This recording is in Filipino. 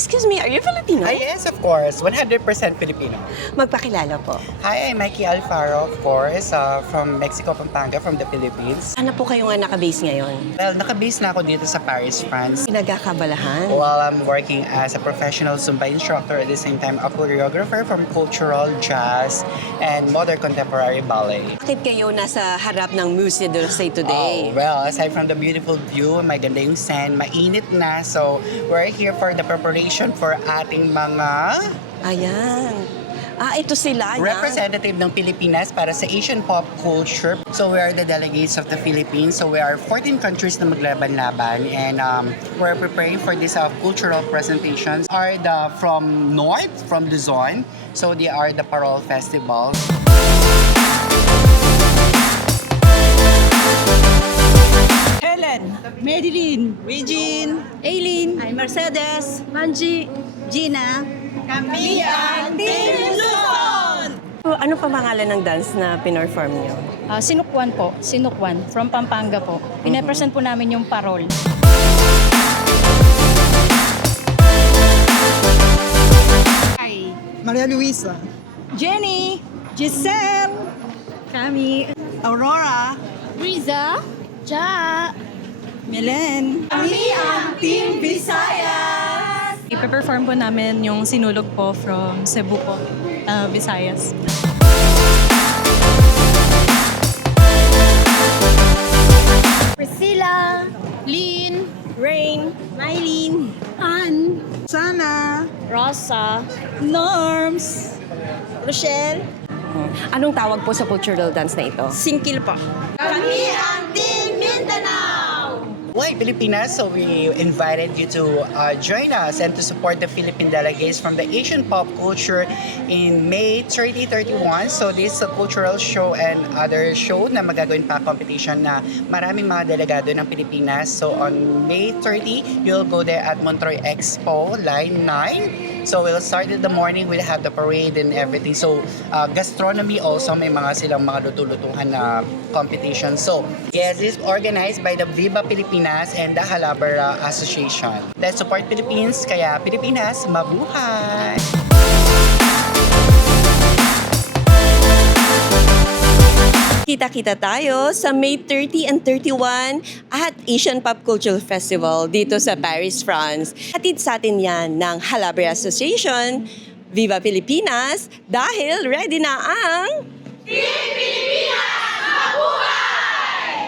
Excuse me, are you Filipino? Yes, of course. 100% Filipino. Magpakilala po. Hi, I'm Mikey Alfaro, of course, from Mexico, Pampanga, from the Philippines. Ano po kayo nga nakabase ngayon? Well, nakabase na ako dito sa Paris, France. Pinagkakabalahan? While I'm working as a professional Zumba instructor, at the same time, a choreographer from cultural, jazz, and modern contemporary ballet. Bakit kayo nasa harap ng Musée d'Orsay today? Oh, well, aside from the beautiful view, maganda yung sand, mainit na. So, we're here for the preparation for ating mga Ayan. Ito sila. yan. representative ng Pilipinas para sa Asian pop culture. So, we are the delegates of the Philippines. So, we are 14 countries na maglaban-laban. And we're preparing for this cultural presentations. Are the from North, from Luzon. So, they are the Parol Festival. Helen, Madeline, Regine, Aileen, I'm Mercedes, Manji, Gina, Camilla, Team Luzon! Ano pa pangalan ng dance na pinorform niyo? Sinukwan po. Sinukwan. From Pampanga po. Pinapresent po namin yung parol. Maria Luisa, Jenny, Giselle, Cami, Aurora, Riza. Ja. Milen. Kami ang Team Visayas! Ipe-perform po namin yung sinulog po from Cebu po, Visayas. Priscilla. Lynn. Rain. Mylene, Ann, Sana, Rosa. Norms, Rochelle, Anong tawag po sa cultural dance na ito? Singkil po. Kami ang Team Mindanao! Why Pilipinas? So we invited you to join us and to support the Philippine delegates from the Asian pop culture in May 30, 31. So this is a cultural show and other show na magagawin pa competition na maraming mga delegado ng Pilipinas. So on May 30, you'll go there at Montroy Expo, Line 9. So we'll start in the morning, we'll have the parade and everything. So gastronomy also, may mga silang mga luto-lutuhan na competition. So yes, this is organized by the Viva Pilipinas and the Halabara Association. Let's support Philippines, kaya Pilipinas, mabuhay! Kita-kita tayo sa May 30 and 31 at Asian Pop Culture Festival dito sa Paris, France. Hatid sa atin yan ng Halabara Association, Viva Pilipinas, dahil ready na ang Team Pilipinas!